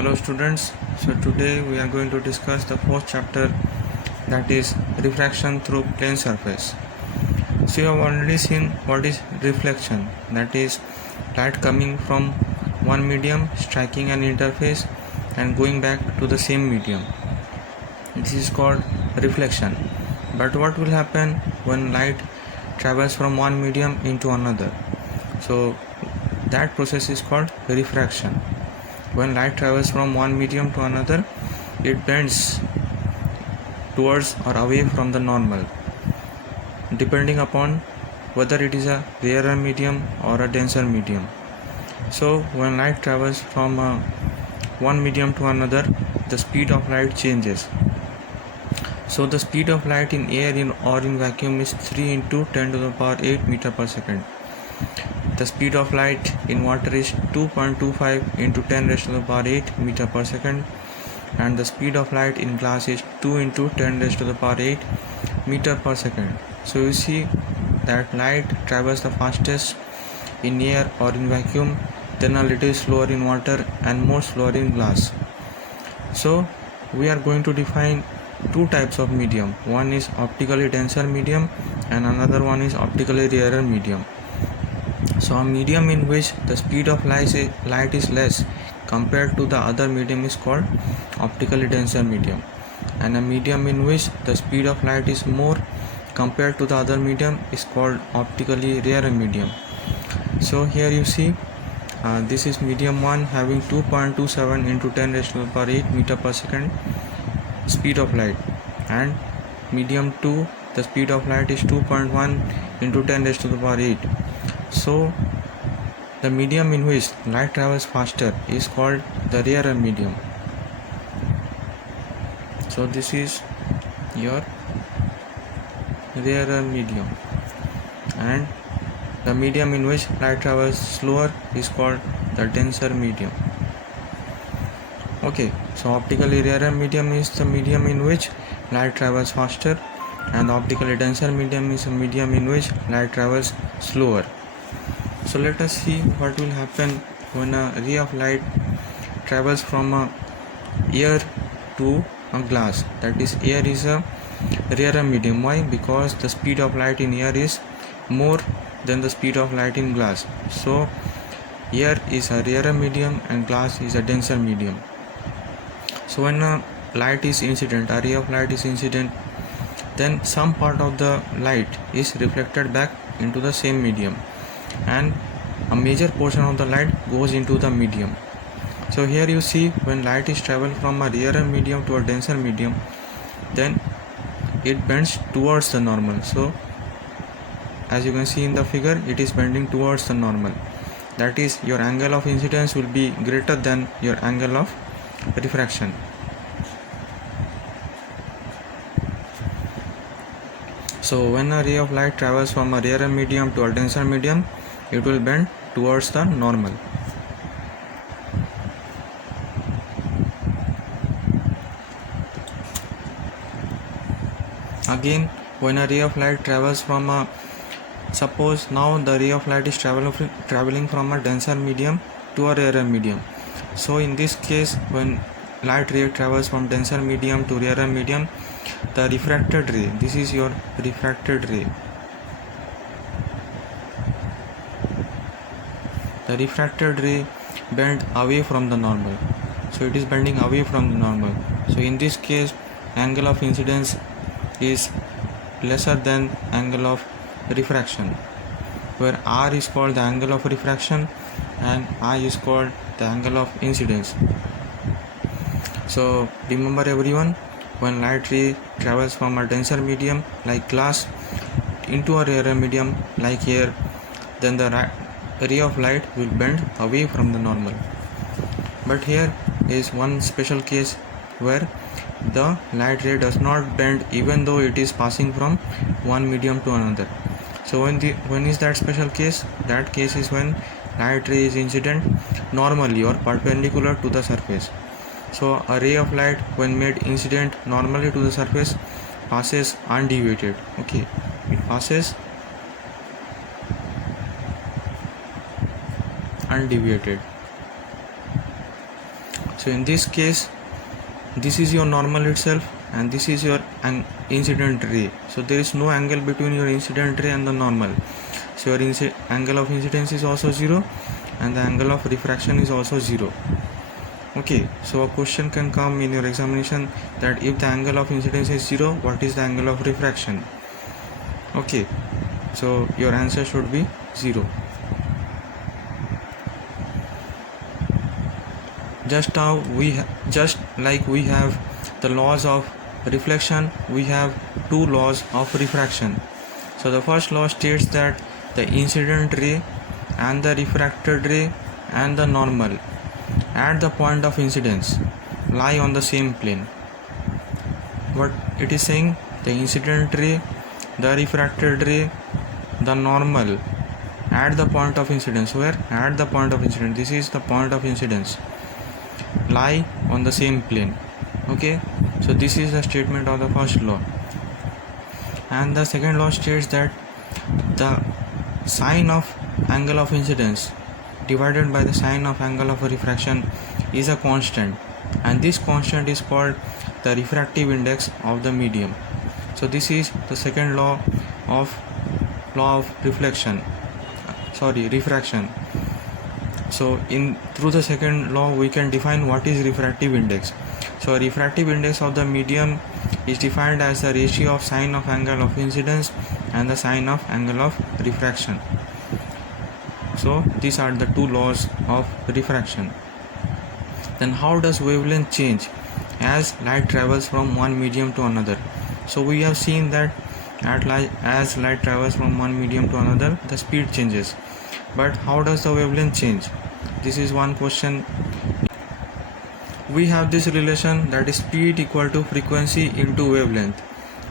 Hello students, so today we are going to discuss the fourth chapter, that is refraction through plane surface. So you have already seen what is reflection, that is light coming from one medium striking an interface and going back to the same medium. This is called reflection. But what will happen when light travels from one medium into another? So that process is called refraction. When light travels from one medium to another, it bends towards or away from the normal, depending upon whether it is a rarer medium or a denser medium. So when light travels from one medium to another, the speed of light changes. So the speed of light in air or in vacuum is 3 into 10 to the power 8 meter per second. The speed of light in water is 2.25 into 10 raised to the power 8 meter per second, and the speed of light in glass is 2 into 10 raised to the power 8 meter per second. So you see that light travels the fastest in air or in vacuum, then a little slower in water and more slower in glass. So we are going to define two types of medium. One is optically denser medium and another one is optically rarer medium. So a medium in which the speed of light is less compared to the other medium is called optically denser medium, and a medium in which the speed of light is more compared to the other medium is called optically rarer medium. So here you see this is medium 1 having 2.27 into 10 raised to the power 8 meter per second speed of light, and medium 2 the speed of light is 2.1 into 10 raised to the power 8. So the medium in which light travels faster is called the rarer medium. So this is your rarer medium, and the medium in which light travels slower is called the denser medium. Okay, so optically rarer medium is the medium in which light travels faster, and optically denser medium is a medium in which light travels slower. So let us see what will happen when a ray of light travels from a air to a glass. That is, air is a rarer medium. Why? Because the speed of light in air is more than the speed of light in glass. So air is a rarer medium and glass is a denser medium. So when a light is incident, a ray of light is incident, then some part of the light is reflected back into the same medium, and a major portion of the light goes into the medium. So here you see when light is traveled from a rarer medium to a denser medium, then it bends towards the normal. So as you can see in the figure, it is bending towards the normal. That is, your angle of incidence will be greater than your angle of refraction. So when a ray of light travels from a rarer medium to a denser medium, it will bend towards the normal. Again, when a ray of light travels from a, suppose now the ray of light is traveling from a denser medium to a rarer medium. So in this case, when light ray travels from denser medium to rarer medium, the refracted ray, this is your refracted ray. The refracted ray bend away from the normal. So it is bending away from the normal. So in this case, angle of incidence is lesser than angle of refraction, where R is called the angle of refraction and I is called the angle of incidence. So remember everyone, when light ray travels from a denser medium like glass into a rarer medium like air, then the ray of light will bend away from the normal. But here is one special case where the light ray does not bend even though it is passing from one medium to another. So when is that special case? That case is when light ray is incident normally or perpendicular to the surface. So a ray of light when made incident normally to the surface passes undeviated. Okay, it passes undeviated. So in this case, this is your normal itself and this is your incident ray. So there is no angle between your incident ray and the normal. So your angle of incidence is also 0 and the angle of refraction is also 0. Okay, so a question can come in your examination that if the angle of incidence is 0, what is the angle of refraction? Okay, so your answer should be 0. Just like we have the laws of reflection, we have two laws of refraction. So the first law states that the incident ray and the refracted ray and the normal at the point of incidence lie on the same plane. What it is saying, the incident ray, the refracted ray, the normal at the point of incidence, where at the point of incidence, this is the point of incidence, lie on the same plane. Okay, so this is the statement of the first law. And the second law states that the sine of angle of incidence divided by the sine of angle of refraction is a constant, and this constant is called the refractive index of the medium. So this is the second law of refraction. So through the second law we can define what is refractive index. So refractive index of the medium is defined as the ratio of sine of angle of incidence and the sine of angle of refraction. So these are the two laws of refraction. Then how does wavelength change as light travels from one medium to another? So we have seen that as light travels from one medium to another, the speed changes. But how does the wavelength change? This is one question. We have this relation, that is speed equal to frequency into wavelength.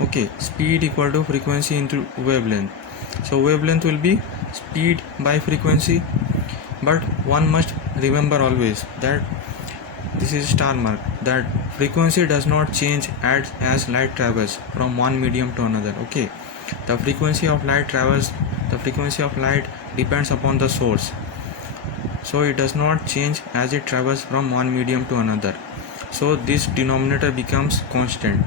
Okay, speed equal to frequency into wavelength. So wavelength will be speed by frequency, but one must remember always that this is star mark, that frequency does not change as light travels from one medium to another. Okay, the frequency of light depends upon the source, so it does not change as it travels from one medium to another. So this denominator becomes constant.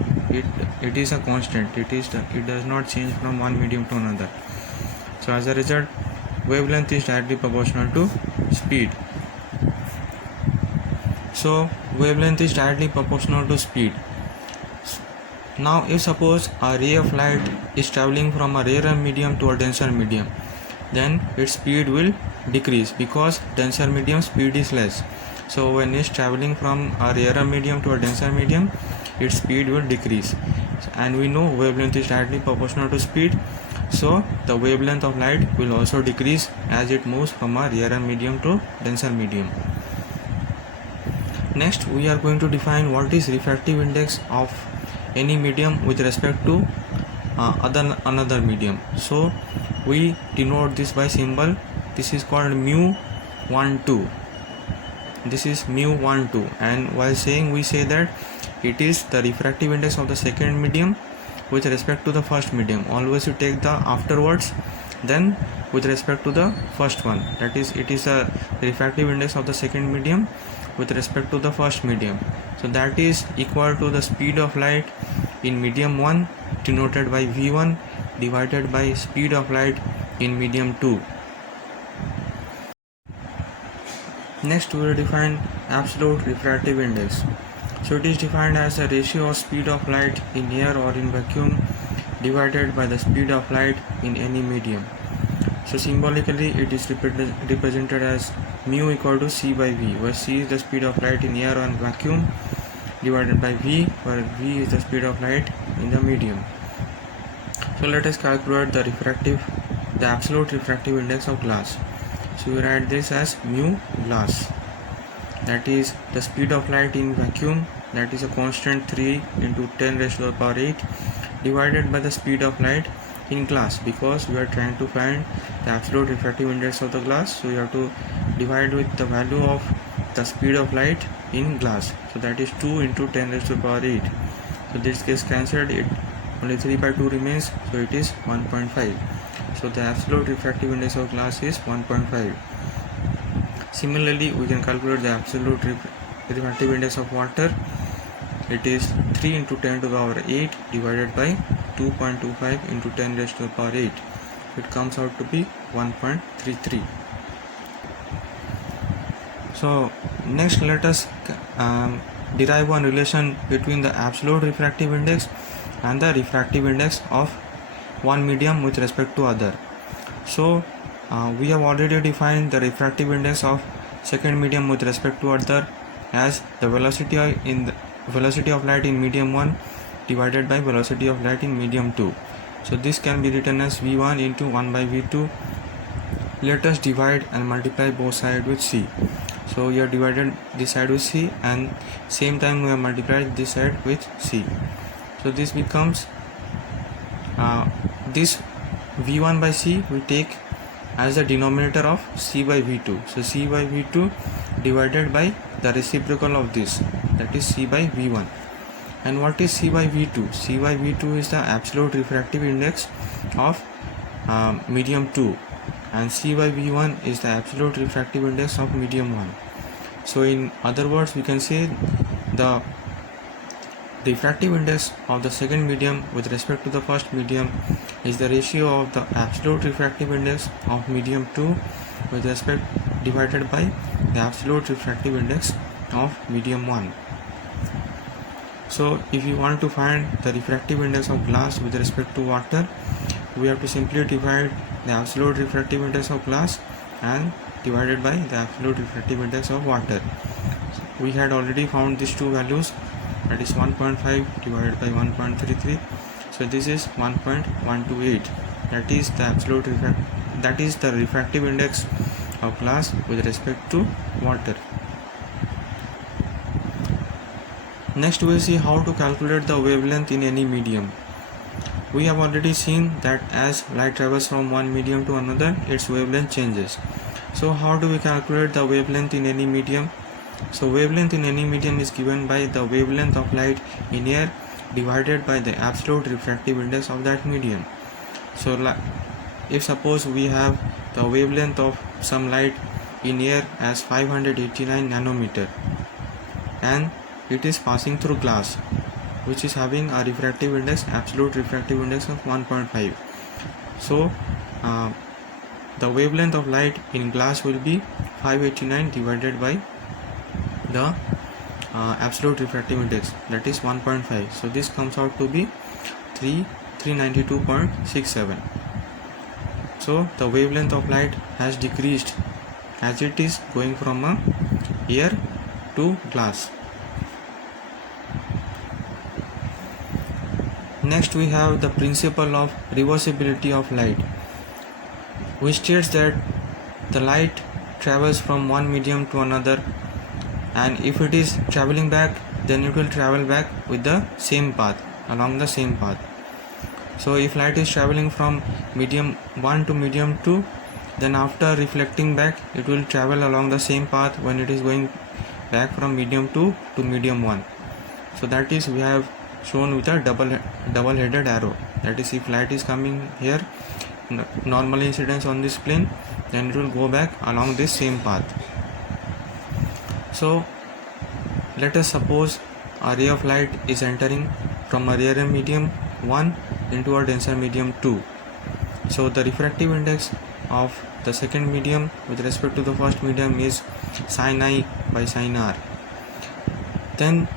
It is a constant. It does not change from one medium to another. So as a result, wavelength is directly proportional to speed. So wavelength is directly proportional to speed. Now if suppose a ray of light is traveling from a rarer medium to a denser medium, then its speed will decrease because denser medium speed is less. So when it's traveling from a rarer medium to a denser medium, its speed will decrease. And we know wavelength is directly proportional to speed, so the wavelength of light will also decrease as it moves from a rarer medium to denser medium. Next we are going to define what is refractive index of any medium with respect to another medium. So we denote this by symbol. This is called mu12. This is mu12, and while saying, we say that it is the refractive index of the second medium with respect to the first medium. Always you take the afterwards, then with respect to the first one, that is, it is a refractive index of the second medium with respect to the first medium. So that is equal to the speed of light in medium 1 denoted by v1 divided by speed of light in medium 2. Next we will define absolute refractive index. So it is defined as the ratio of speed of light in air or in vacuum divided by the speed of light in any medium. So symbolically it is represented as mu equal to c by v, where c is the speed of light in air or in vacuum divided by v, where v is the speed of light in the medium. So let us calculate the absolute refractive index of glass. So we write this as mu glass, that is the speed of light in vacuum, that is a constant 3 into 10 raised to the power 8 divided by the speed of light in glass, because we are trying to find the absolute refractive index of the glass, so you have to divide with the value of the speed of light in glass. So that is 2 into 10 raised to the power 8. So this gets cancelled, only 3 by 2 remains, so it is 1.5. So the absolute refractive index of glass is 1.5. Similarly, we can calculate the absolute refractive index of water, it is 3 into 10 to the power 8 divided by 2.25 into 10 raised to the power 8. It comes out to be 1.33. So next let us derive one relation between the absolute refractive index and the refractive index of one medium with respect to other. So we have already defined the refractive index of second medium with respect to other as the velocity of light in medium 1 divided by velocity of light in medium 2. So this can be written as v1 into 1 by v2. Let us divide and multiply both sides with c. So we have divided this side with c and same time we have multiplied this side with c. So this becomes this v1 by c we take as the denominator of c by v2. So c by v2 divided by the reciprocal of this, that is c by v1. And what is c by v2? C by v2 is the absolute refractive index of medium 2 and c by v1 is the absolute refractive index of medium 1. So in other words we can say the refractive index of the second medium with respect to the first medium is the ratio of the absolute refractive index of medium 2 with respect divided by the absolute refractive index of medium 1. So if you want to find the refractive index of glass with respect to water, we have to simply divide the absolute refractive index of glass and divided by the absolute refractive index of water. We had already found these two values, that is 1.5 divided by 1.33. So this is 1.128. That is the refractive index of glass with respect to water. Next we will see how to calculate the wavelength in any medium. We have already seen that as light travels from one medium to another, its wavelength changes. So how do we calculate the wavelength in any medium? So wavelength in any medium is given by the wavelength of light in air divided by the absolute refractive index of that medium. So if suppose we have the wavelength of some light in air as 589 nanometer and it is passing through glass which is having a refractive index, absolute refractive index of 1.5. So the wavelength of light in glass will be 589 divided by the absolute refractive index, that is 1.5. So this comes out to be 392.67. So the wavelength of light has decreased as it is going from air to glass. Next we have the principle of reversibility of light, which states that the light travels from one medium to another, and if it is traveling back, then it will travel back with the same path, along the same path. So if light is traveling from medium 1 to medium 2, then after reflecting back it will travel along the same path when it is going back from medium 2 to medium 1. So that is we have shown with a double-headed arrow. That is, if light is coming here, normal incidence on this plane, then it will go back along this same path. So let us suppose a ray of light is entering from a rarer medium 1 into a denser medium 2. So the refractive index of the second medium with respect to the first medium is sin I by sin R. Then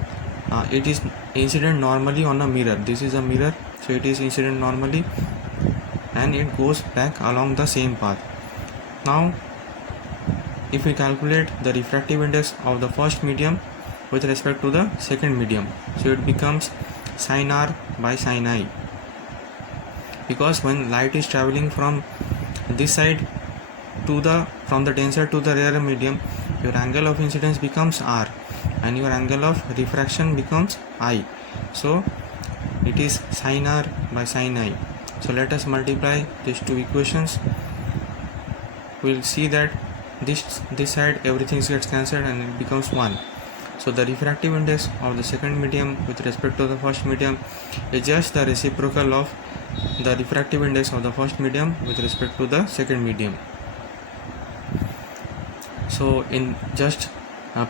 it is incident normally on a mirror. This is a mirror, so it is incident normally and it goes back along the same path. Now if we calculate the refractive index of the first medium with respect to the second medium, so it becomes sin R by sin I, because when light is traveling from this side from the denser to the rarer medium, your angle of incidence becomes R and your angle of refraction becomes I. So it is sin R by sin I. So let us multiply these two equations. We will see that this side everything gets cancelled and it becomes 1. So the refractive index of the second medium with respect to the first medium is just the reciprocal of the refractive index of the first medium with respect to the second medium. So in just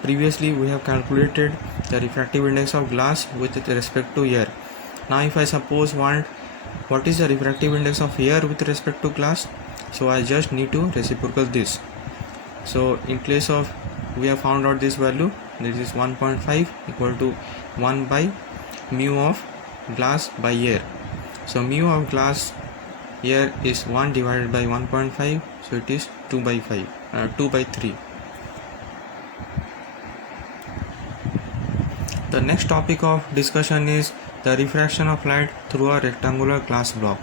Previously we have calculated the refractive index of glass with respect to air. Now if I suppose want what is the refractive index of air with respect to glass, so I just need to reciprocal this. So in place of, we have found out this value, this is 1.5 equal to 1 by mu of glass by air. So mu of glass air is 1 divided by 1.5, so it is 2 by 3. The next topic of discussion is the refraction of light through a rectangular glass block.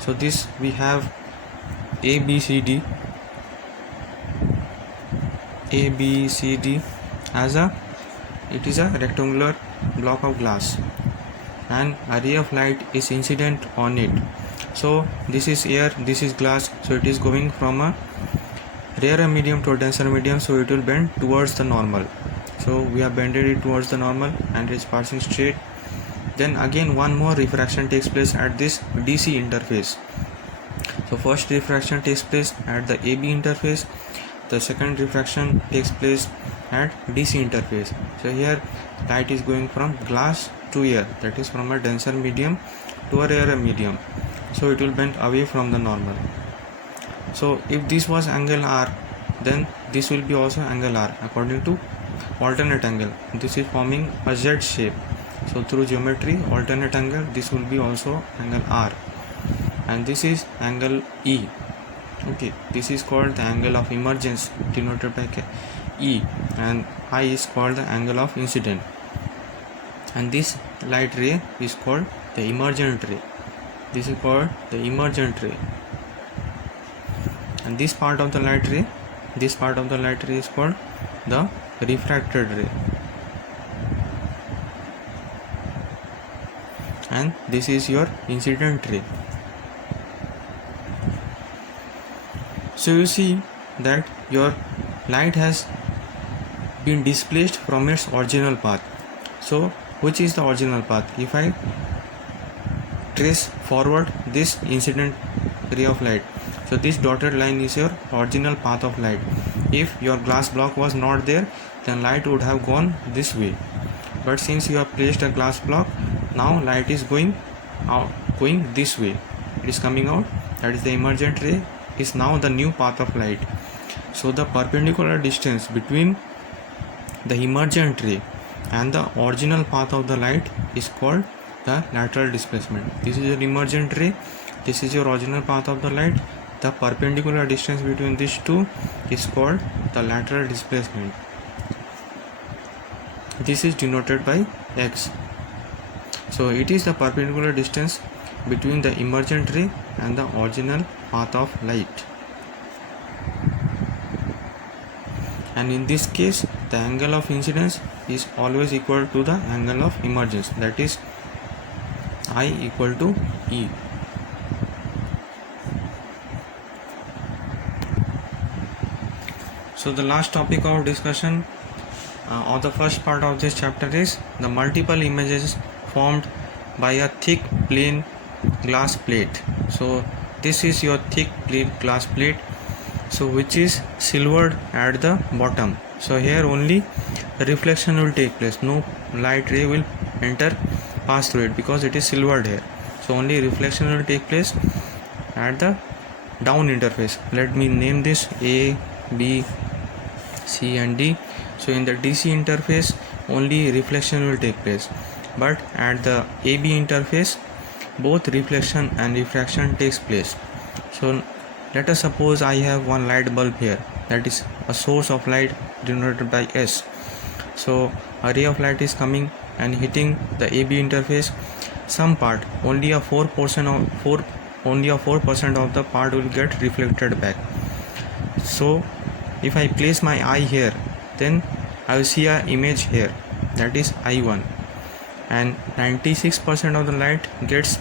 So this we have A, B, C, D as it is a rectangular block of glass, and a ray of light is incident on it. So this is air, this is glass, so it is going from a rarer medium to a denser medium, so it will bend towards the normal. So we have bended it towards the normal and it is passing straight. Then again one more refraction takes place at this DC interface. So first refraction takes place at the AB interface, the second refraction takes place at DC interface. So here light is going from glass to air, that is from a denser medium to a rarer medium, so it will bend away from the normal. So if this was angle R, then this will be also angle R according to alternate angle. This is forming a Z shape, so through geometry alternate angle, this will be also angle R, and this is angle E. Okay, this is called the angle of emergence denoted by E, and I is called the angle of incident, and this light ray is called the emergent ray. This is called the emergent ray, and this part of the light ray is called the refracted ray, and this is your incident ray. So you see that your light has been displaced from its original path. So which is the original path? If I trace forward this incident ray of light, so this dotted line is your original path of light. If your glass block was not there, then light would have gone this way, but since you have placed a glass block, now light is going this way, it is coming out, that is the emergent ray is now the new path of light. So the perpendicular distance between the emergent ray and the original path of the light is called the lateral displacement. This is your emergent ray, this is your original path of the light. The perpendicular distance between these two is called the lateral displacement. This is denoted by X. So it is the perpendicular distance between the emergent ray and the original path of light. And in this case, the angle of incidence is always equal to the angle of emergence, that is I equal to E. So the last topic of discussion of the first part of this chapter is the multiple images formed by a thick plane glass plate. So this is your thick plate glass plate, so which is silvered at the bottom. So here only reflection will take place, no light ray will pass through it because it is silvered here. So only reflection will take place at the down interface. Let me name this A, B, C and D. So in the DC interface only reflection will take place, but at the AB interface both reflection and refraction takes place. So let us suppose I have one light bulb here, that is a source of light denoted by S. So a ray of light is coming and hitting the AB interface. Some part, only a 4% of the part will get reflected back. So if I place my eye here, then I will see an image here, that is I1, and 96% of the light gets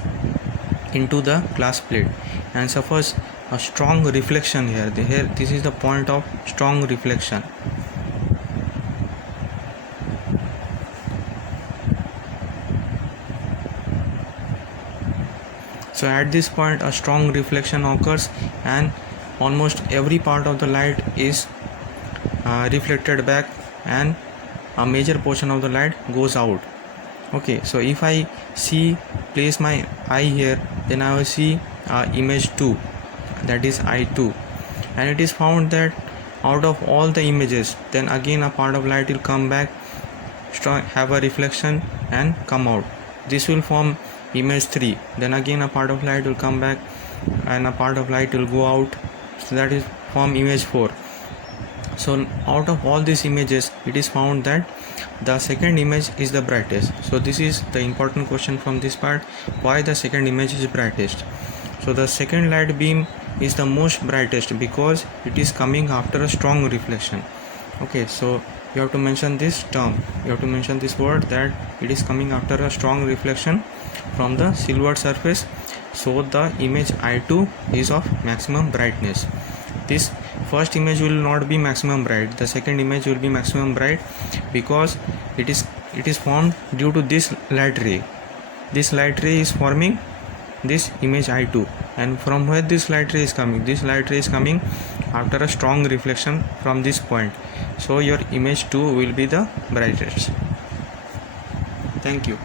into the glass plate and suffers a strong reflection here. This is the point of strong reflection. So at this point a strong reflection occurs and almost every part of the light is reflected back and a major portion of the light goes out. Okay, so if I place my eye here, then I will see image 2, that is I2, and it is found that out of all the images, then again a part of light will come back, have a reflection and come out. This will form image 3. Then again a part of light will come back and a part of light will go out, so that is form image 4. So out of all these images, it is found that the second image is the brightest. So this is the important question from this part, why the second image is brightest. So the second light beam is the most brightest because it is coming after a strong reflection. Okay, so you have to mention this term, you have to mention this word, that it is coming after a strong reflection from the silver surface. So the image I2 is of maximum brightness. This first image will not be maximum bright, the second image will be maximum bright because it is formed due to this light ray. This light ray is forming this image I2, and from where this light ray is coming? This light ray is coming after a strong reflection from this point. So your image 2 will be the brightest. Thank you.